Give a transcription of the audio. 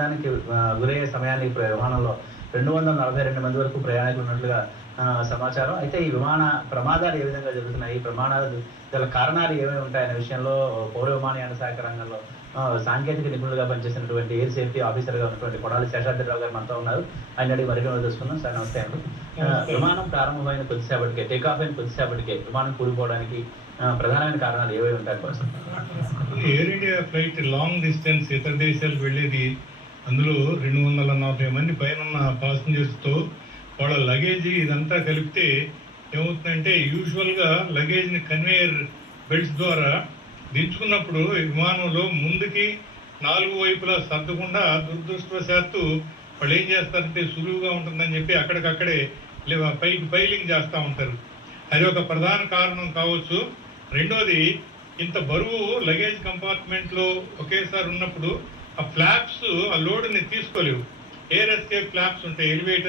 దానికి గురయ్యే సమయాన్ని విమానంలో 242 మంది వరకు ప్రయాణికులు ఉన్నట్లుగా సమాచారం. అయితే ఈ విమాన ప్రమాదాలు ఏ విధంగా జరుగుతున్నాయి? ఈ ప్రమాదాలు గల కారణాలు ఏమేమి ఉంటాయనే విషయంలో పౌర విమానయాన శాఖ రంగంలో సాంకేతిక నిపుణులుగా పనిచేసినటువంటి ఎయిర్ సేఫ్టీ ఆఫీసర్‌గా ఉన్నటువంటి కొడాలి శేషాద్రిరావు గారు మనతో ఉన్నారు. ఆయన అడిగి మరిన్ని తెలుసుకుందాం. సార్ నమస్తే అండి. విమానం ప్రారంభమైన కొద్దిసేపటికే టేక్ ఆఫ్ అయిన కొద్దిసేపటికే విమానం కూలిపోవడానికి ప్రధానమైన కారణాలు ఏవేవి ఉంటాయి కోసం? Air India flight long distance ఇతర దేశాలకు వెళ్ళేది. అందులో 240 మంది పైన పాసింజర్స్తో వాళ్ళ లగేజ్ ఇదంతా కలిపితే ఏమవుతుందంటే, యూజువల్గా లగేజ్ని కన్వేయర్ బెల్ట్స్ ద్వారా దించుకున్నప్పుడు విమానంలో ముందుకి 4 వైపులా సర్దకుండా దురదృష్టవశాత్తు వాళ్ళు ఏం చేస్తారంటే, సులువుగా ఉంటుందని చెప్పి అక్కడికక్కడే పైకి పైలింగ్ చేస్తూ ఉంటారు. అది ఒక ప్రధాన కారణం కావచ్చు. రెండోది, ఇంత బరువు లగేజ్ కంపార్ట్మెంట్లో ఒకేసారి ఉన్నప్పుడు ఆ ఫ్లాప్స్ ఆ లోడ్ని తీసుకోలేవు. ఎయిర్ ఎస్కేప్ ఫ్లాప్స్ ఉంటాయి ఎలివేటర్